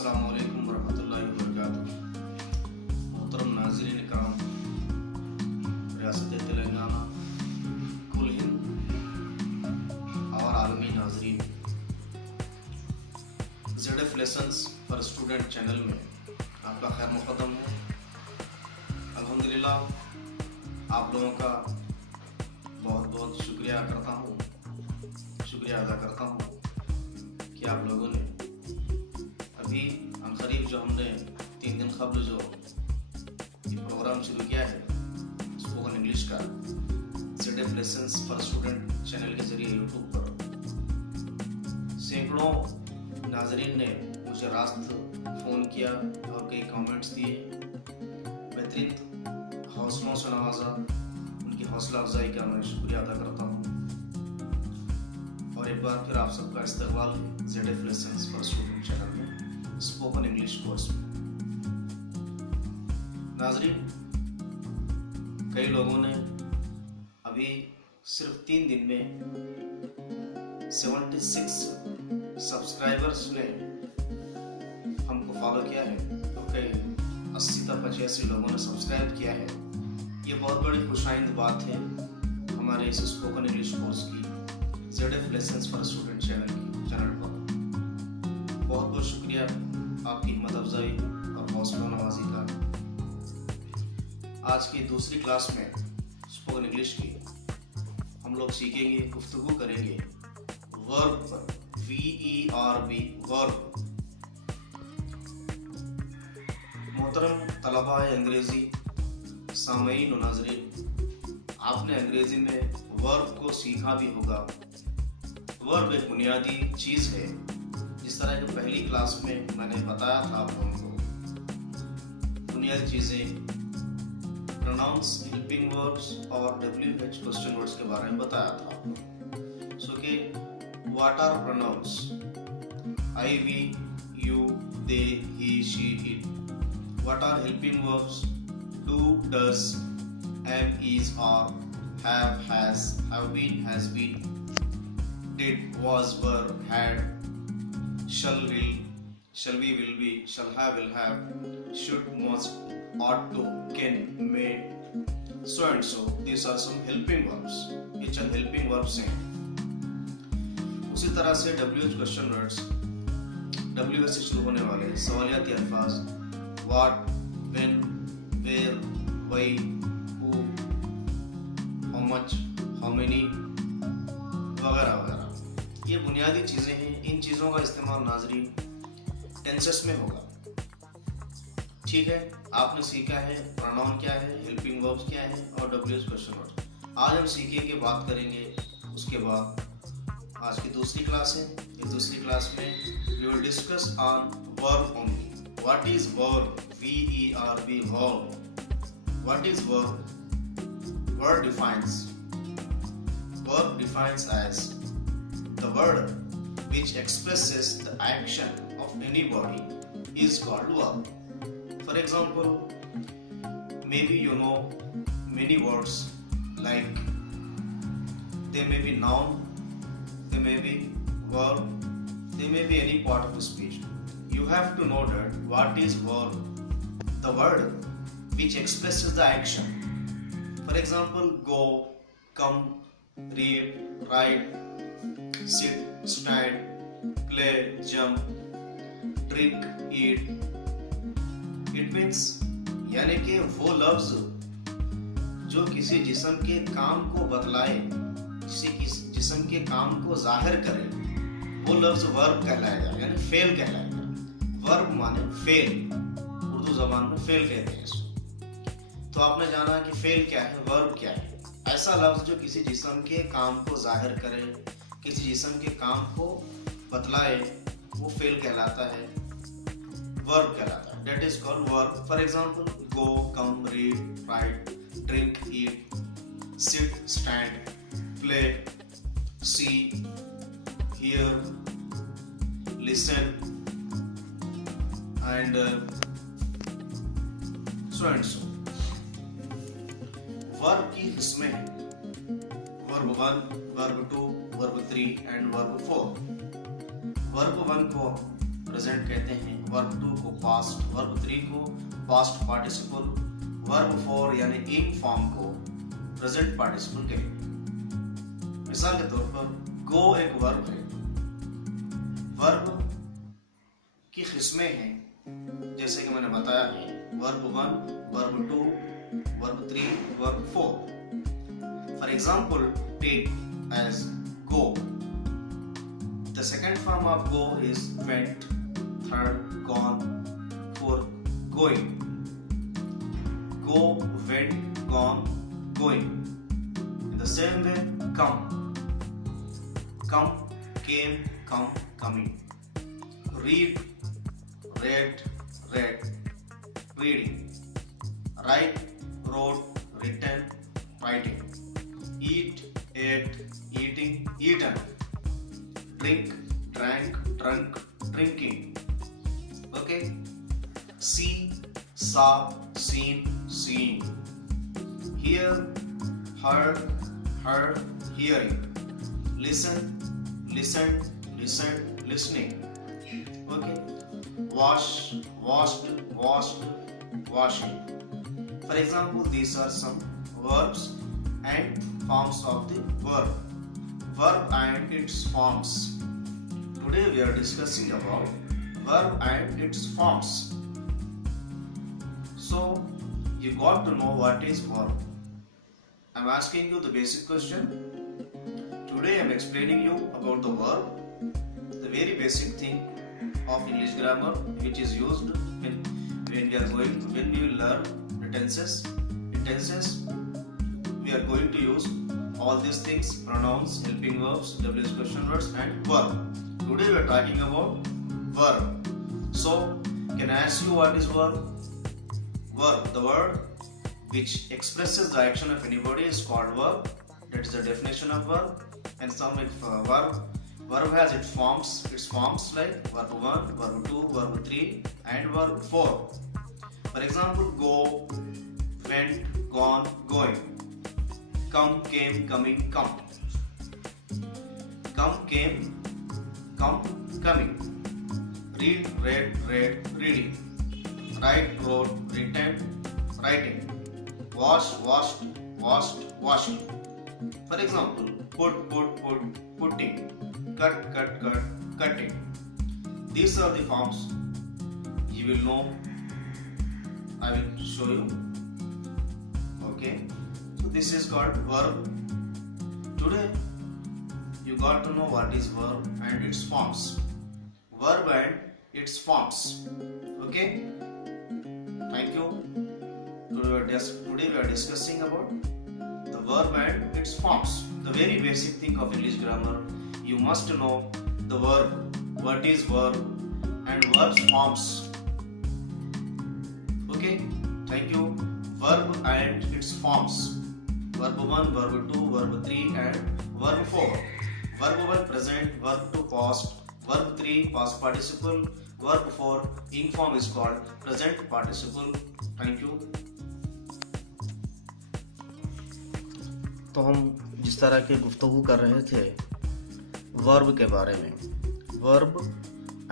अस्सलाम वालेकुम वरहमतुल्लाहि वबरकातुहू। मोहतरम नाज़रीन इकराम, रियासत तेलंगाना, कुल हिंद और आलमी नाज़रीन, ZF lessons for student channel में आपका खैर मुक़द्दम है। अल्हम्दुलिल्लाह आप लोगों का बहुत बहुत शुक्रिया अदा करता हूँ कि आप लोगों ने अभी अनकरीब जो हमने 3 दिन कबल जो ये प्रोग्राम शुरू किया है स्पोकन इंग्लिश का ZF lessons for student channel के जरिए यूट्यूब पर सैकड़ों नाजरीन ने मुझे रास्त फ़ोन किया और कई कमेंट्स दिए, बेहतरीन हौसलों से नवाजा। उनकी हौसला अफजाई का मैं शुक्रिया अदा करता हूँ और एक बार फिर आप सबका इस्तकबाल है ZF lessons for student channel में स्पोकन इंग्लिश कोर्स में। नाजरीन, कई लोगों ने अभी सिर्फ 3 दिन में 76 सब्सक्राइबर्स ने हमको फॉलो किया है, तो कई 80 तक 85 लोगों ने सब्सक्राइब किया है। ये बहुत बड़ी खुशाइंद बात है हमारे इस स्पोकन इंग्लिश कोर्स की ZF lessons for student channel पर। बहुत बहुत शुक्रिया आपकी हिम्मत अफजाई और हौसला नवाजी का। आज की दूसरी क्लास में स्पोकन इंग्लिश की हम लोग सीखेंगे, गुफ्तगू करेंगे वर्ब पर, VERB वर्ब। मोहतरम तलबा अंग्रेजी सामईन और नाज़रीन, आपने अंग्रेजी में वर्ब को सीखा भी होगा। वर्ब एक बुनियादी चीज़ है, जिस तरह की पहली क्लास में मैंने बताया था आप लोगों को। बुनियादी चीज़ें प्रोनाउंस, हेल्पिंग वर्ब्स और WH क्वेश्चन वर्ड्स के बारे में बताया था। सो कि what are pronouns? I, we, you, they, he, she, it. What are helping verbs? Do, does, am, is, are, have, has, been, has been, did, was, were, had, shall, will, shall be, will be, shall have, will have, should, must, ought to, can, may, so and so. These are some helping verbs. ये चंद helping verbs हैं। उसी तरह से WH question words, W से शुरू होने वाले सवालियाती अल्फाज what, when, where, why, who, how much, how many वगैरह वगैरह, ये बुनियादी चीज़ें हैं। इन चीज़ों का इस्तेमाल नाजरीन टेंसेस में होगा। ठीक है, आपने सीखा है प्रोनाउन क्या है, हेल्पिंग वर्ब्स क्या है और WH क्वेश्चन वर्ड। आज हम सीखेंगे, बात करेंगे। उसके बाद आज की दूसरी क्लास है। इस दूसरी क्लास में we will discuss on verb only. What is verb? VERB verb. What is verb? Verb defines as the word which expresses the action of anybody is called verb. For example, maybe you know many words like they may be noun, they may be verb, they may be any part of a speech. You have to know that what is verb, the word which expresses the action. For example, go, come, read, write, sit, stand, play, jump, drink, eat. It means यानी कि वो लफ्ज जो किसी जिस्म के काम को बतलाए, किसी जिस्म के काम को जाहिर करे, वो लफ्ज वर्ब कहलाएगा, यानी फेल कहलाएगा। वर्ब माने फेल, उर्दू जबान में फेल कहते हैं इसको। तो आपने जाना कि फेल क्या है, वर्ब क्या है। ऐसा लफ्ज जो किसी जिस्म के काम को जाहिर करे, किसी जिस्म के काम को बतलाए, वो फेल कहलाता है, वर्ब कहलाता है। That is called verb. For example, go, come, read, write, drink, eat, sit, stand, play, see, hear, listen, and so and so. Verb की किस्में हैं, verb 1, verb 2, verb 3 and verb 4। Verb 1 को present कहते हैं, verb 2 को past, verb 3 को past participle, verb 4 यानी in form को प्रेजेंट पार्टिसिपल कहेंगे। मिसाल के तौर पर गो एक वर्ब है। वर्ब की किस्में हैं जैसे कि मैंने बताया है, verb 1, verb 2, verb 3, verb 4। For example take as go. The second form of go is went, third gone, fourth going. Go, went, gone, going. In the same way, come, came, come, coming. Read, read, read, reading. Write, wrote, written, writing. Eat, ate, eating, eaten. Drink, drank, drunk, drinking. Okay? See, saw, seen, seeing. Hear, heard, heard, hearing. Listen, listened, listened, listening. Okay? Wash, washed, washed, washing. For example, these are some verbs and forms of the verb. Verb and its forms. Today we are discussing about verb and its forms. So you got to know what is verb. I am asking you the basic question. Today I am explaining you about the verb, the very basic thing of English grammar which is used when we will learn the tenses. In tenses we are going to use all these things: pronouns, helping verbs, WH question words and verb. Today we are talking about verb. So can I ask you what is verb? Verb, the word which expresses the action of anybody is called verb. That is the definition of verb. And some verb has its forms like verb 1, verb 2, verb 3 and verb 4. For example, go, went, gone, going. Come, came, coming, come. Come, came, come, coming. Read, read, read, reading. Write, wrote, written, writing. Wash, washed, washed, washing. For example, put, putting. Cut, cutting. These are the forms. You will know. I will show you. Okay. So this is called verb. Today you got to know what is verb and its forms. Verb and its forms. Okay. Thank you. Today we are discussing about the verb and its forms. The very basic thing of English grammar. You must know the verb. What is verb and verb's forms. Okay. Thank you. Verb and its forms. Verb 1, verb 2, verb 3 and verb 4. Verb 1 present, verb 2 past, verb 3 past participle, verb 4 ing form is called present participle. Thank you. तो हम जिस तरह की गुफ्तगू कर रहे थे verb के बारे में, वर्ब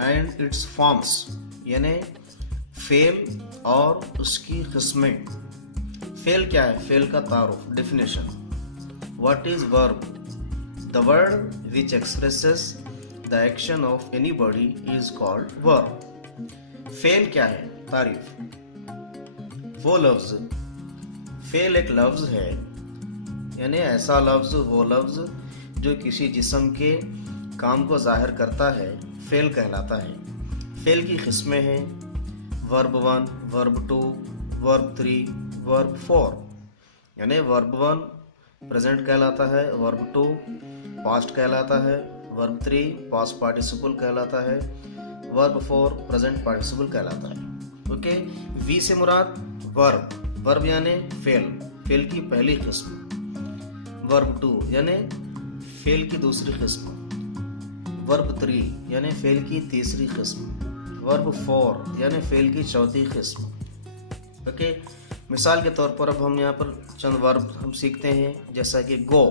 एंड इट्स फॉर्म्स यानी फेल और उसकी किस्में। फेल क्या है? फेल का तारुफ, definition. What is verb? The word which expresses the action of anybody is called verb. Fail क्या है? तारीफ। वो लफ्ज, फेल एक लफ्ज है यानी ऐसा लफ्ज, वो लफ्ज जो किसी जिस्म के काम को जाहिर करता है, फेल कहलाता है। फेल की किस्में हैं वर्ब 1, वर्ब 2, वर्ब 3, वर्ब 4। यानी वर्ब 1 प्रेजेंट कहलाता है, वर्ब 2 पास्ट कहलाता है, वर्ब 3 पास्ट पार्टिसिपल कहलाता है, वर्ब 4 प्रेजेंट पार्टिसिपल कहलाता है। ओके। वी से मुराद वर्ब, वर्ब यानी फेल, फेल की पहली किस्म। वर्ब 2 यानी फेल की दूसरी किस्म। वर्ब 3 यानी फेल की तीसरी किस्म। वर्ब 4 यानी फेल की चौथी किस्म। ओके। मिसाल के तौर पर अब हम यहाँ पर चंद वर्ब हम सीखते हैं, जैसा कि गो।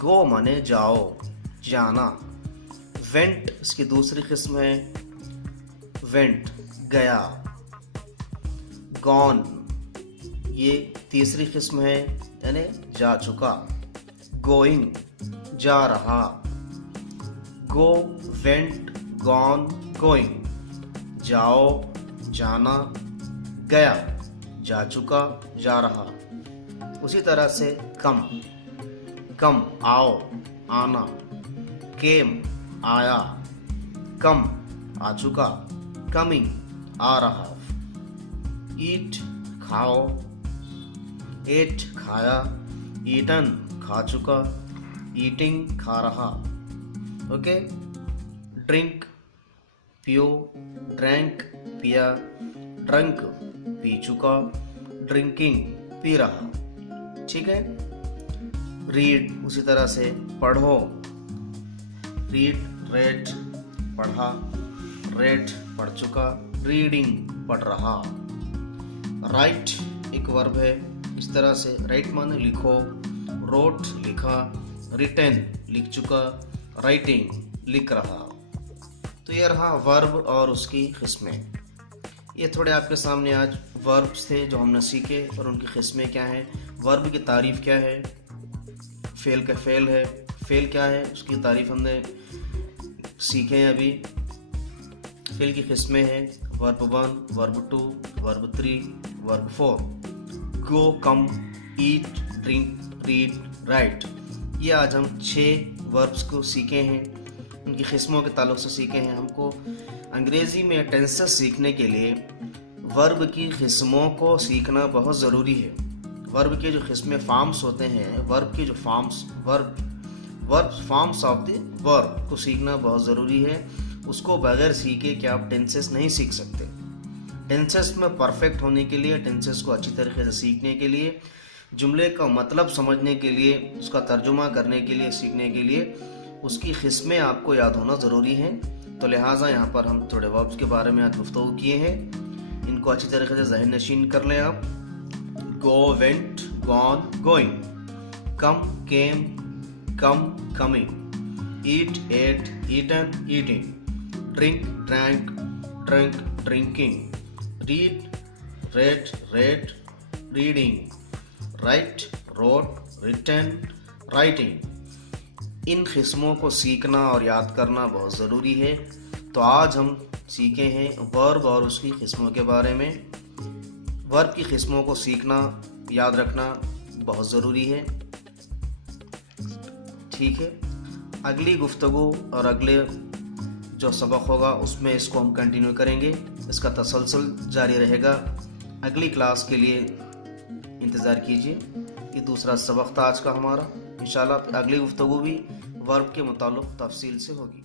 गो माने जाओ, जाना। वेंट इसकी दूसरी किस्म है। वेंट गया, गॉन ये तीसरी किस्म है यानी जा चुका, गोइंग जा रहा, गो वेंट गॉन गोइंग जाओ जाना, गया जा चुका जा रहा। उसी तरह से कम कम आओ आना, केम आया, कम आ चुका, कमिंग आ रहा, ईट खाओ, एट खाया, ईटन खा चुका, ईटिंग खा रहा। ओके, ड्रिंक पियो, ड्रैंक पिया, ड्रंक पी चुका, ड्रिंकिंग पी रहा। ठीक है। रीड उसी तरह से पढ़ो, रीड रेड पढ़ा, रेड पढ़ चुका, रीडिंग पढ़ रहा। राइट एक वर्ब है, इस तरह से राइट माने लिखो, रोट लिखा, रिटन लिख चुका, राइटिंग लिख रहा। तो ये रहा वर्ब और उसकी किस्में। ये थोड़े आपके सामने आज वर्ब्स थे जो हमने सीखे और उनकी किस्में क्या हैं। वर्ब की तारीफ क्या है, फेल का फेल है, फेल क्या है उसकी तारीफ हमने सीखे हैं अभी। फेल की किस्में हैं वर्ब 1, वर्ब 2, वर्ब 3, वर्ब 4। गो, कम, ईट, ड्रिंक, रीड, राइट। ये आज हम 6 वर्ब्स को सीखे हैं, उनकी किस्मों के ताल्लुक से सीखे हैं। हमको अंग्रेज़ी में टेंसेस सीखने के लिए वर्ब की किस्मों को सीखना बहुत ज़रूरी है। वर्ब के जो किस्में फॉर्म्स होते हैं, वर्ब के जो forms verb forms of the verb को सीखना बहुत ज़रूरी है। उसको बगैर सीखे कि आप टेंसेस नहीं सीख सकते। टेंसेस में परफेक्ट होने के लिए, टेंसेस को अच्छी तरीके से सीखने के लिए, जुमले का मतलब समझने के लिए, उसका तर्जुमा करने के लिए, सीखने के लिए उसकी किस्में आपको याद होना ज़रूरी है। तो लिहाजा यहाँ पर हम थोड़े वर्ब्स के बारे में आज गुफ्तगू किए हैं, इनको अच्छी तरीके से ज़हन नशीन कर लें आप। Go, went, gone, going, come, came, come, coming, eat, ate, eaten, eating, drink, drank, drunk, drinking, read, read, read, reading, write, wrote, written, writing. इन किस्मों को सीखना और याद करना बहुत ज़रूरी है। तो आज हम सीखे हैं वर्ब और उसकी किस्मों के बारे में। वर्ब की किस्मों को सीखना, याद रखना बहुत ज़रूरी है। ठीक है, अगली गुफ्तगू और अगले जो सबक होगा उसमें इसको हम कंटिन्यू करेंगे, इसका तसलसल जारी रहेगा। अगली क्लास के लिए इंतज़ार कीजिए। ये दूसरा सबक था आज का हमारा। इंशाल्लाह अगली गुफ्तगू भी वर्ब के मुताल्लिक़ तफसील से होगी।